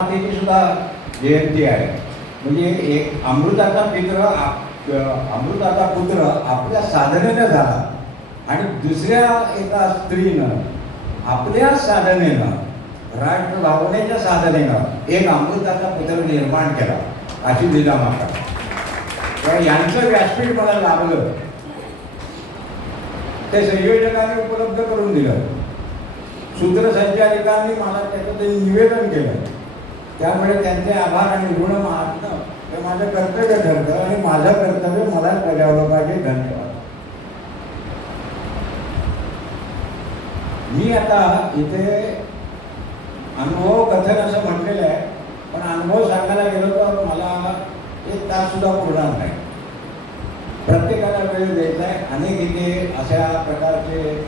त्याची सुद्धा जयंती आहे. म्हणजे एक अमृताचा पुत्र आपल्या साधनेनं झाला आणि दुसऱ्या एका स्त्रीनं आपल्या साधनेनं, राष्ट्र भावनेच्या साधनेनं एक अमृताचा पुत्र निर्माण केला, अशी जिजामाता. तर यांचं व्यासपीठ मला लाभलं, ते संयोजकांनी उपलब्ध करून दिलं, सूत्रसंचालिकांनी मला त्याचं ते निवेदन केलं. त्यामुळे त्यांचे आभार आणि ऋण मानणं हे माझं कर्तव्य ठरतं आणि माझं कर्तव्य मलाच बजावलं पाहिजे. धन्यवाद. मी आता इथे अनुभव कथन असं म्हटलेलं आहे, पण अनुभव सांगायला गेलो तर मला एक तास सुद्धा पुरणार नाही. प्रत्येकाला वेळ द्यायचा आहे. अनेक इथे अशा प्रकारचे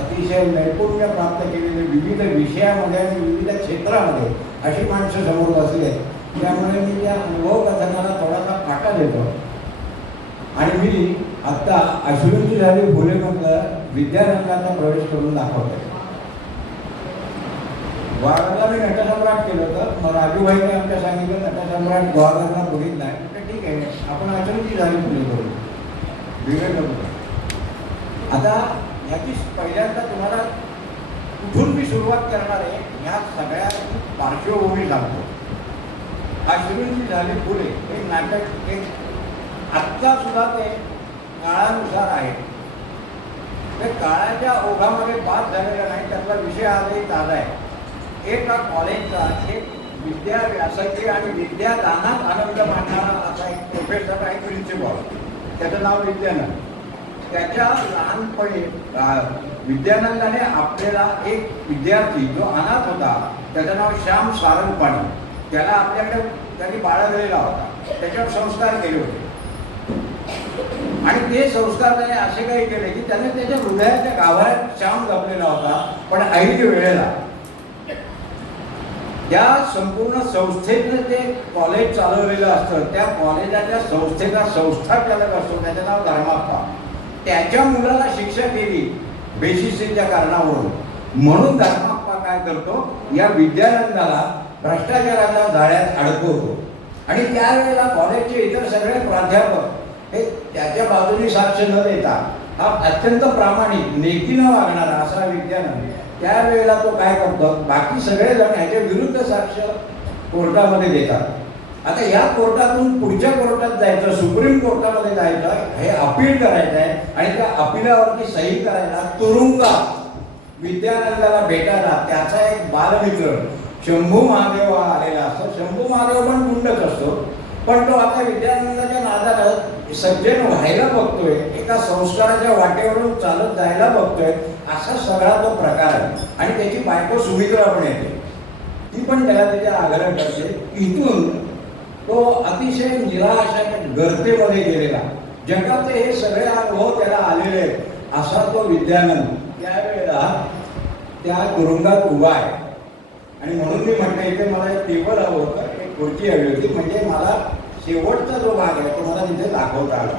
अतिशय नैपुण्य प्राप्त केलेले विविध विषयामध्ये आणि विविध क्षेत्रामध्ये अशी माणसं समोर बसली आहेत. त्यामुळे मी त्या अनुभव कथनाला थोडासा फाटा देतो आणि मी आत्ता अश्विनी झाली फुलेमधलं विद्यारंगाचा प्रवेश करून दाखवतो. ग्वागरला मी नटसम्राट केलं होतं, मग राजूभाईने आमच्या सांगितलं नटसम्राट ग्वागरला बोलीत नाही. म्हटलं ठीक आहे, आपण अश्विनी झाली फुले करू, विवेक. आता याची पहिल्यांदा तुम्हाला कुठून मी सुरुवात करणार आहे ह्या सगळ्याची पार्श्वभूमी सांगतो. अश्विनी झाली फुले हे नाटक एक आत्ता सुद्धा ते काळानुसार आहे. ते काळाच्या ओघामध्ये बाद झालेला नाही, त्यातला विषय आजही ताजा आहे. एका कॉलेजचा एक विद्या व्यासंगी आणि विद्यादानात आनंद मानणारा असा एक प्रोफेसर आहे, प्रिन्सिपॉल. त्याचं नाव विद्यानंद. त्याच्या लहानपणी विद्यानंदाने आपल्याला एक विद्यार्थी जो अनाथ होता, त्याचं नाव श्याम सारंगपाणी, त्याला आपल्याकडे त्यांनी बाळगलेला होता. त्याच्यावर संस्कार केले होते आणि ते संस्कार त्याने असे काही केले की त्याने त्याच्या हृदयाच्या गाभाऱ्यात श्याम जपलेला होता. पण ऐन वेळेला त्या संपूर्ण संस्थेतनं ते कॉलेज चालवलेलं असतं, त्या कॉलेजाच्या संस्थेचा संस्थाचालक असतो, त्याचं नाव धर्माप्पा. त्याच्या मुलाला शिक्षा केली बेशिस्तीच्या कारणावरून. म्हणून धर्माप्पा काय करतो, या विद्यानंदाला भ्रष्टाचाराच्या जाळ्यात अडकवतो आणि त्यावेळेला कॉलेजचे इतर सगळे प्राध्यापक हे त्याच्या बाजूने साक्ष न देता, हा अत्यंत प्रामाणिक नेकीनं वागणारा असा विद्यानंद, त्यावेळेला तो काय करतो, बाकी सगळेजण ह्याच्या विरुद्ध साक्ष कोर्टामध्ये देतात. आता या कोर्टातून पुढच्या कोर्टात जायचं, सुप्रीम कोर्टामध्ये जायचं, हे अपील करायचं आहे आणि त्या अपिलावरती सही करायला तुरुंगात विद्यानंदाला भेटायला त्याचा एक बालमित्र शंभू महादेव आलेला असतो. शंभू महादेव पण गुंडच असतो, पण तो आता विद्यानंदाच्या नादात सज्जन व्हायला बघतोय, एका संस्काराच्या वाटेवरून चालत जायला बघतोय, असा सगळा तो प्रकार आहे. आणि त्याची बायको सुमित्रा पण येते, ती पण त्याला त्याच्या आग्रह करते. इथून तो अतिशय निराशाच्या गर्तेमध्ये गेलेला, जगाचे हे सगळे अनुभव त्याला आलेले आहेत असा तो विद्यानंद त्यावेळेला त्या तुरुंगात उभा आहे. आणि म्हणून मी म्हटलं इथे मला एक टेबल हवं होतं, एक खुर्ची हवी होती, म्हणजे मला शेवटचा जो भाग आहे तो मला तिथे दाखवता आला.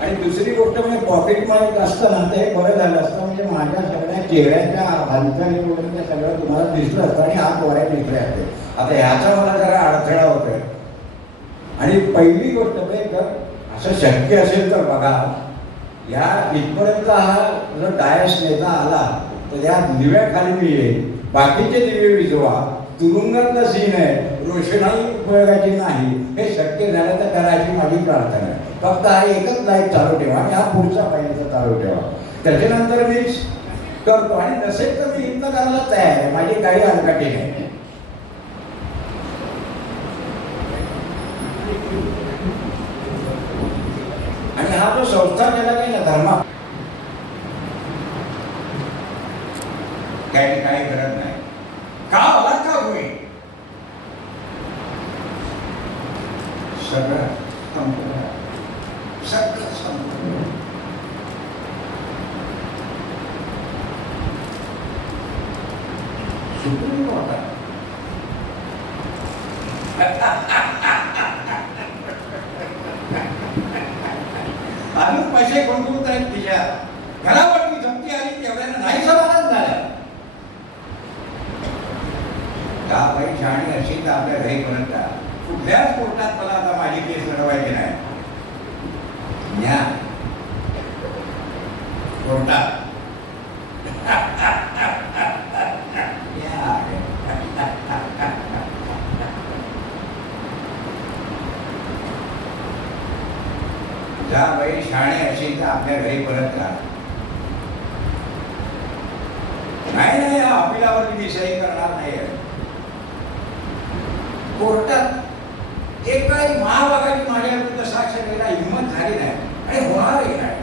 आणि दुसरी गोष्ट म्हणजे पॉकेटमध्ये असतं ना, ते बरं झालं असतं, म्हणजे माझ्या सगळ्या चेहऱ्याच्या हालचाली वगैरे त्या सगळं तुम्हाला दिसलं असतं आणि हात वऱ्या दिसले असते. आता ह्याचा मला जरा अडथळा होतोय. आणि पहिली गोष्ट म्हणजे जर असं शक्य असेल तर बघा, या इथपर्यंत हा जर डायस नेता आला तर या दिव्याखाली मी येईल, बाकीचे दिवे विझवा, तुरुंगातला सीन आहे, रोषणाई उपयोगाची नाही. हे शक्य झालं तर करायची माझी प्रार्थना आहे. फक्त हा एकच लाईट चालू ठेवा आणि हा पुढचा पाहिजे चालू ठेवा, त्याच्यानंतर मी करतो. आणि नसेल तर मी इथनं करायला तयार आहे, माझी काही अडकाठी नाही. आणि हा जो संस्था केला काही ना धर्मा काही करत नाही का, मला का होईल सगळं संपलं, सगळं संपलं. सुप्रीम कोर्टात अजून पैसे गुंतवत आहेत तिच्या घरावरती धमकी आली, तेवढ्यानं नाही समाधान झालं. या बाई शहाणी अशी तर आपल्या घरी परत जा. कुठल्याच कोर्टात मला आता माझी केस लढवायची नाही. न्या कोर्टात जा बाई शहाणी अशी तर आपल्या घरी परत जा. नाही नाही, या अपिलावरती मी सही करणार नाही. कोर्टात एकाही महाभागाची माझ्या विरुद्ध साक्ष द्यायला हिंमत झाली नाही आणि होणारही नाही.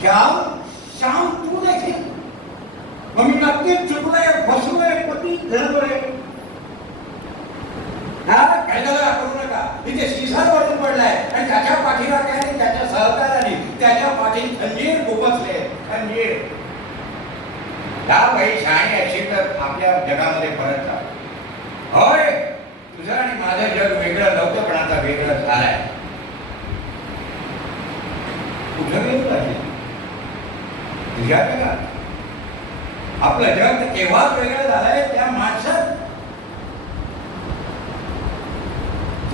श्याम श्याम तू देखील मग मी नक्कीच चुकलोय, फसलोय, पती धरलोय. काय झालं करू नका. इथे शिसावरून पडलाय आणि त्याच्या पाठीला काय नाही, त्याच्या सहकार्याने त्याच्या पाठीत खंजीर खुपसले. खंजीर त्या बाई शहाणी अशी तर आपल्या जगामध्ये परत जा. होय, तुझं आणि माझं जग वेगळं नव्हतं, पण आता वेगळं झालंय. कुठं गेलं पाहिजे तुझ्या जगात? आपलं जग केव्हाच वेगळं झालंय त्या माणसात.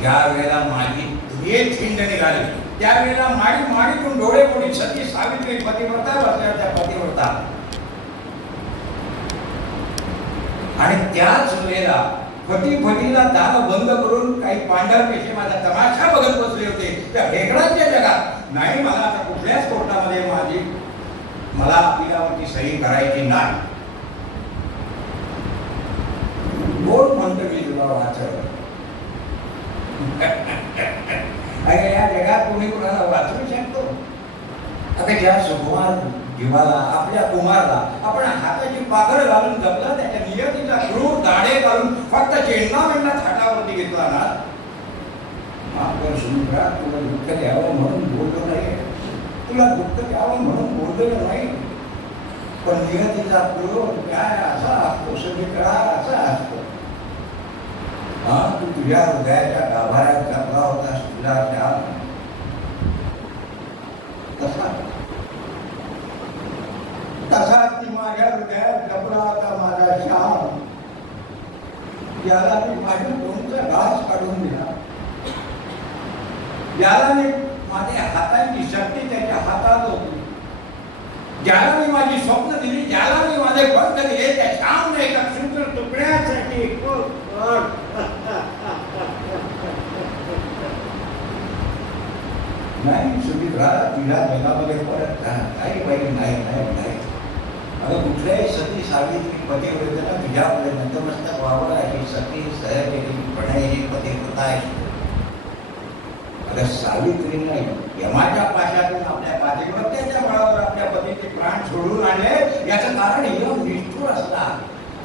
त्यावेळेला माझी थिंड निघाली. त्यावेळेला माडीतून डोळे मोठी सती सावित्री पतिव्रता बसल्या त्या पतिव्रता. आणि त्याच वेळेला फटीला दार बंद करून काही पांढर पेशे माझा तमाशा बघत बसले होते त्या भेकडांच्या जगात. नाही, मला आता कुठल्याच कोर्टामध्ये मला अपिलावरती सही करायची नाही. कोण म्हणतो मी तुला वाचव? अरे या जगात कोणी कोणाला वाचवू शकतो? आता ज्या सुकुमार जीवाला, आपल्या कुमारला आपण हाताची पाखर घालून जपला, त्याच्या नियतीचा क्रूर दाढे घालून फक्त चेंडा थाटावरती घेतला ना. मात्र सुमित्रा, तुला दुःख द्यावं म्हणून बोललो नाही, तुला दुःख द्यावं म्हणून बोललेलं नाही, पण नियतीचा क्रूर काय असा असतो सुमित्रा, असा असतो. तू तुझ्या हृदयाच्या गाभाऱ्यात जपला होतास तुला श्याम, तसा ती माझ्या हृदयात जपला होता माझा श्याम. याला मी माझ्या दोनचा घास काढून दिला. याला मी माझ्या हातांची शक्ती त्याच्या हातात होती. ज्याला मी माझी स्वप्न दिली, ज्याला मी माझे पंख दिले, त्या श्यामने एका क्षुद्र तुकड्यासाठी नाही. सुमित्रा, तिला जगामध्ये परत काही बाई नाही नाही नाही. अगं कुठल्याही सती सावित्री पतिव्रतेला तुझ्यापुढे नतमस्तक व्हावं अशी सती सहकेली पतिव्रता आहे. अगं सावित्रीने यमाच्या पाशातून आपल्या पातिव्रत्याच्या बळावर आपल्या पतीचे प्राण सोडून आणले. याचं कारण यम निष्ठुर असला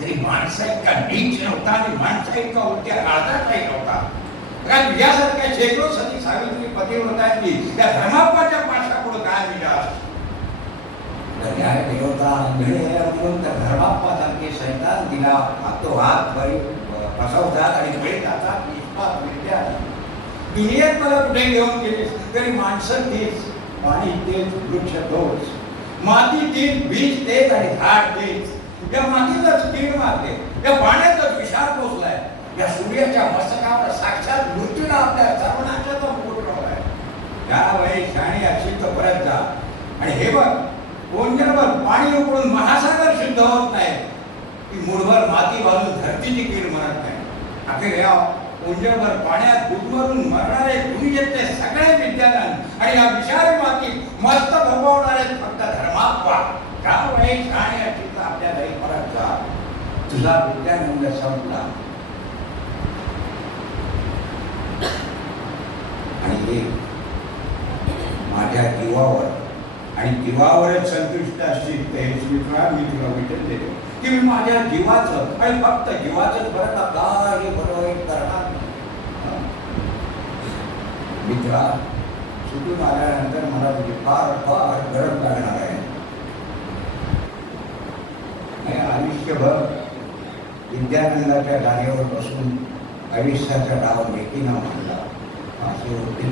तरी माणसा इतका नीच नव्हता आणि माणसा इतका उलट्या काळजाचाही नव्हता. कारण तुझ्यासारख्या शेकडो सती सावित्री पतिव्रतांची त्या धर्मात्माच्या पाशापुढे काय विचार देवता म्हणून त्या धर्मात्मासारखे सैतान तिला हातोहात फसवतात आणि बळी जातात. दुनियेत मला कुठे घेऊन गेलीस तरी माणसं तेच, पाणी तेच, वृक्ष तोच, माती तेच, बीज तेच आणि झाड तेच. या मातीलाच कीड मारते, या पाण्याचाच विषार पोचलाय. या सूर्याच्या मस्तकावर साक्षात मृत्यूला आपल्या सर्वनाशाचा मुकुट लावलाय. त्यावेळी शाणी अशी तर परत जा. आणि हे बघ, ओंजरभर पाणी उकळून महासागर शुद्ध होत नाही की मुठभर माती घालून धरतीची कीड मरत नाही. अखेर या ओंजरभर पाण्यात गुदमरून मरणारे दुनियेतले सगळे विद्याधन आणि या विषारी मातीत मस्त भोगवणारे फक्त धर्मात्मा. त्यावेळी शाणी अशी तर आपल्या घरी परत जा. तुझा विद्यानंद संपला. आणि हे माझ्या जीवावर आणि जीवावरच संतुष्ट असतील ते स्वीकार मी तुला वचन देतो की मी माझ्या जीवाचं आणि फक्त जीवाचंच बरं का काही बरोबर करणार नाही. मित्रा, सुटून आल्यानंतर मला तुझी फार फार गरज लागणार आहे. आयुष्यभर विद्यानंदाच्या जागेवर बसून आयुष्याचा डाव लेकीनं मांडला असे होते.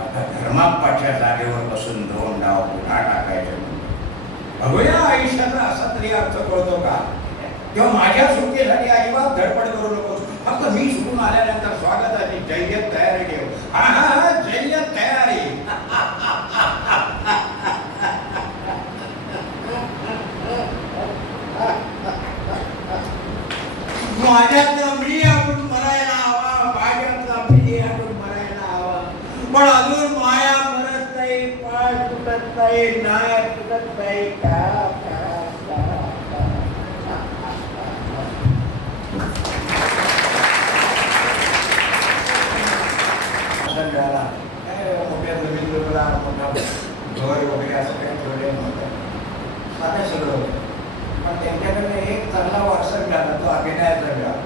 आता धर्माप्पाच्या जागेवर बसून 2 डाव पुन्हा टाकायचे. बघूया आयुष्याचा असा तरी अर्थ कळतो का? किंवा माझ्या सुट्टीसाठी अजिबात धडपड करू नकोस. फक्त मी सुटून आल्यानंतर स्वागताची जय्यत तयारी ठेव. हा हा हा, जय्यत तयारी. माझ्यातला मी आपण मरायला हवा, माझ्यातला मी आपण मरायला हवा. पण अजून माया मरत नाही, पाय तुटत नाही, नाय तुटत नाही. मोठ्या जमीन मोठा घर वगैरे असं काही ठेवले नव्हतं, साधे सगळं होतं. पण त्यांच्याकडे एक चांगला वारसा मिळाला, तो अभिनयाचा मिळाला.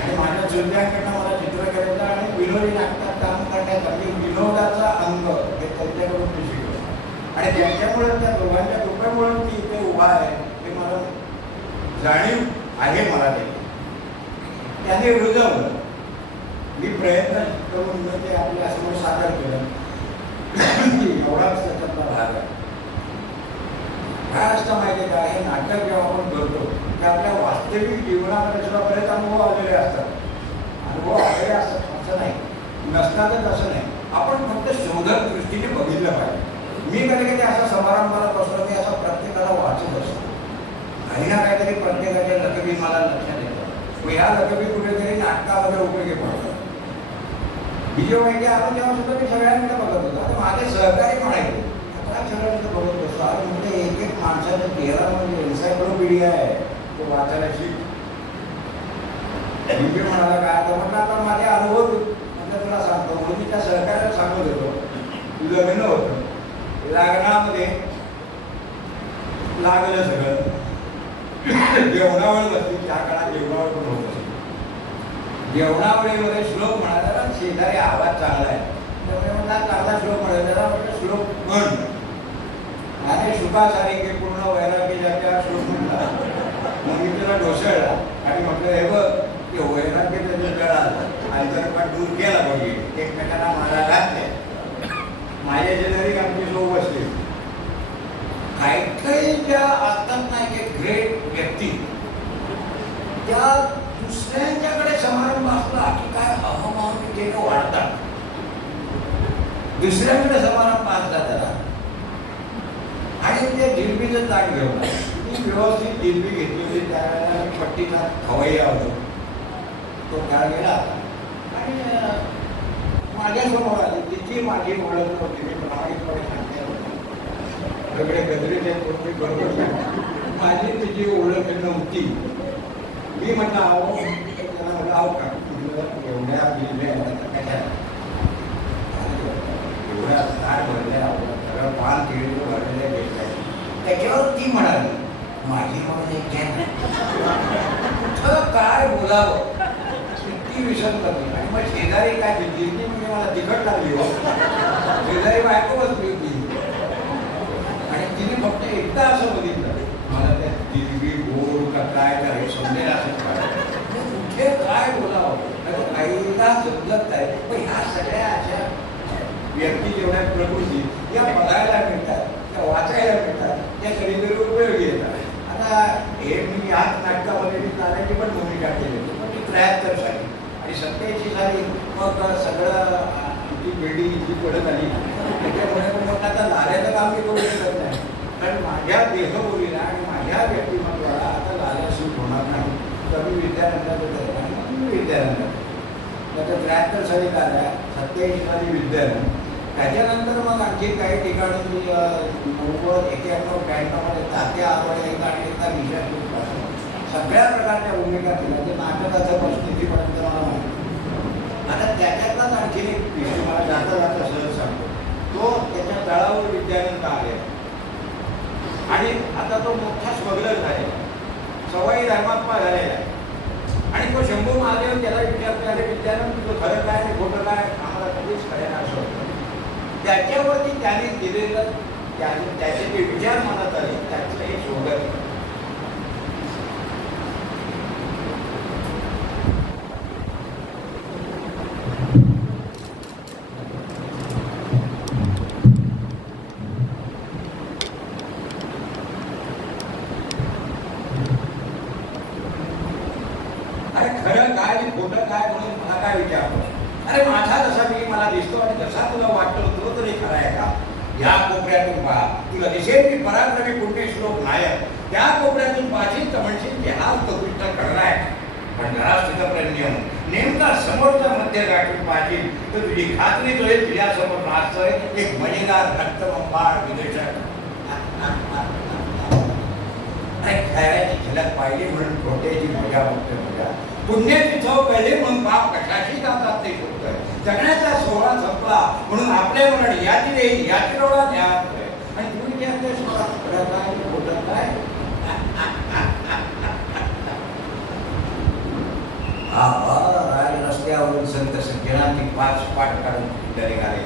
आणि माझ्या चुलत्यांकडनं मला चित्रकलेचा आणि विनोदी नाटकात काम करण्याचा म्हणजे विनोदाचा अंग हे त्यांच्याकडून मी शिकलो. आणि त्यांच्यामुळे त्या दोघांच्या कृपेमुळे मी इथे उभा आहे हे मला जाणीव आहे. मला त्याने रुजवलं. मी प्रयत्न करून ते आपल्यासमोर सादर केलं. एवढाच त्याच्यातला भाग आहे. काय असतं माहिती आहे का? हे नाटक जेव्हा आपण करतो ते आपल्या वास्तविक जीवनामध्ये सुद्धा बरेच अनुभव आलेले असतात. अनुभव आलेले असतात असं नाही, नसतातच असं नाही. आपण फक्त शोधक दृष्टीने बघितलं पाहिजे. मी कधी कधी असा समारंभाला बसलो की असं प्रत्येकाला वाचत असतो. काही ना काहीतरी प्रत्येकाच्या लकबी मला लक्षात येतं. ह्या लकबी कुठेतरी नाटकामध्ये उपयोगी पडतात. मी जेव्हा इथे आलो तेव्हा सुद्धा मी सगळ्यांकडे बघत होतो. आता माझे सहकारी म्हणायचे काय सगळ्यांकडे बघत बसतो. आणि म्हणजे एक एक माणसाच्या चेहरा म्हणजे एन्सायक्लोपीडिया आहे, तो वाचायला शिक. मी म्हणाला काय तर म्हटलं आता माझे अनुभव म्हणजे तुला सांगतो. म्हणून मी त्या सहकार्याला सांगत होतो तुझं लग्न होतं, लग्नामध्ये लागलं सगळं. जेवणावर बसली, त्या काळात जेवणावर पण होत असेल. जेवणावेळेमध्ये श्लोक म्हणाला, शेजारी आवाज चांगला आहे त्यामुळे म्हणला चांगला श्लोक म्हणाला, म्हटलं श्लोक म्हण. आणि सुखासारी की पूर्ण वैरागी ज्याच्या श्लोक म्हणला. मग मी त्याला ढोसळला आणि म्हटलं हे बघ ते वैराग्य जळा आणि जर पण दूर केला बघे एकमेकांना मला घातले. माझ्या शेजारी आमची सो बसली. काही काही ज्या असतात नाही की ग्रेट व्यक्ती त्या दुसऱ्यांच्याकडे समारंभ असला की काय अहमतेनं वाढतात. दुसऱ्याकडे समारंभ असतात त्याला आणि ते जिलबीचं ताट घेऊन मी व्यवस्थित जिलबी घेतली होती. त्यावेळेला मी पट्टीचा खवय्या होतो. तो काळ गेला आणि माझ्यासमोर आली. तिची माझी ओळख नव्हती. मी प्रामाणिकपणे सांगते सगळे गजरीचे पूर्वी बरोबर माझी तिची ओळख नव्हती. मी म्हटलं आहो त्याला म्हटलं आहो का एवढ्या बिल्ल्या कशा एवढ्या ताट भरल्या सगळं पान केळीचं भरलेल्या घेतल्या. त्याच्यावर ती म्हणाली माझी म्हणजे कुठं काय बोलावं ती विसरत होती. आणि मग शेजारी काय जिंकली म्हणजे मला तिखट लागली हो. शेजारी बायको बसली होती आणि तिने फक्त एकदा असं बघितलं मला त्या जिलबी गोड का काय का हे समजेल असं कुठे काय बोलावं काहीला समजत आहे. पण ह्या सगळ्या अशा व्यक्ती जेवढ्या प्रकृती या बघायला मिळतात, त्या वाचायला मिळतात, त्या कधीतरी उपयोगी येतात. आता हे मी याच नाटकामध्ये मी ताऱ्याची पण भूमिका केली होती पण ती 73 साली आणि 87 साली मग सगळं ती बिल्डिंग इतकी पडत आली. त्याच्यामुळे मग आता लाल्याचं काम मी करू शकत नाही. कारण माझ्या देहबोलीला आणि माझ्या व्यक्तिमत्वाला आता लाल्या सूट होणार नाही. तर मी विद्यानंदाचं मी विद्यानंद त्याचं 73 साली झाल्या, 87 साली विद्यानंद. त्याच्यानंतर मग आणखी काही ठिकाणी 90, 91, 92मध्ये तात्या आवडे एकदा आणि एकदा विषयापासून सगळ्या प्रकारच्या भूमिका केल्या. ते नाटकाचं परिस्थितीपर्यंत मला माहिती. आता त्याच्यातलाच आणखी एक विषय मला जाता जाता सहज सांगतो. तो त्याच्या तळावर विद्यानंद आले आणि आता तो मोठा स्मगलर झालेला, सवाई धर्मात्मा झालेला आहे. आणि तो शंभू महादेव त्याला विचारते अरे विद्यानंद तुझं खरं काय आणि खोटं काय आम्हाला कधीच खरं असं होतं. त्याच्यावरती त्याने दिलेलं त्याचे जे विचार मनात आले त्याचं एक शोधक अरे खरं काय आणि खोटं काय म्हणून मला काय विचारतो? अरे माझा जसा मी मला दिसतो आणि जसा तुला वाटतो तो तरी खरा आहे का? या कोपऱ्यातून पहा, तुला दिसेल की पराक्रमी पुण्यश्लोक नायक त्या कोपऱ्यातून पाहशील तर म्हणशील की हा उत्कृष्ट घडलाय. पण घरात स्थितप्रज्ञ नेमका समोरचा मध्य गाठून पाहशील तर तुझी खात्रीच होईल तुझ्या समोर नाचतोय एक मजेदार रक्तबंबाळ विदेशक. खऱ्याची झलक पाहिली म्हणून खोट्याची मजा बघतोय मजा. पुण्याची चव कळली म्हणून पाप कशाशी जातात ते शोधतोय. जगण्याचा सोहळा संपला म्हणून आपल्या मनात याची देईल याची रोडा ध्यान आणि तू विचारतोय खरं काय खोटं काय? राज रस्त्यावरून संत सज्जनांनी 5 पाठ काढून निघाले.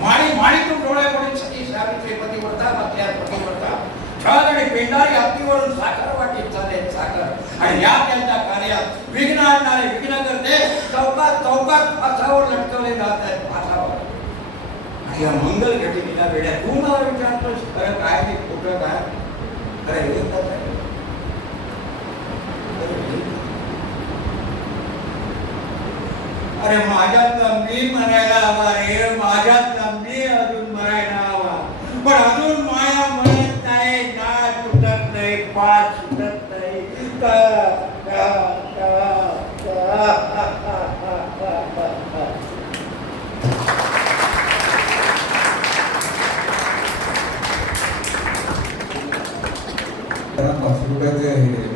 माळी माळीतून डोळ्यापुढे सती सावित्री पतिव्रता बसल्या पतिव्रता छळ आणि पेंडारी हत्तीवरून साखर वाटीत चालेल साखर आणि या त्यांच्या कार्यात विघ्न आणणारे विघ्न करते चौकात चौकात फासावर लटकवले जात आहेत फासावर. आणि या मंगल घटनेच्या वेळेत तू मला विचारतोस खरं काय ते खोटं काय? खरं एकच आहे. अरे माझ्यातला मी मरायला हवा रे, माझ्यातला मी अजून मरायला हवा. पण अजून माया म्हणत नाही, ना सुटत नाही, पाच सुटत नाही. ₹5 हे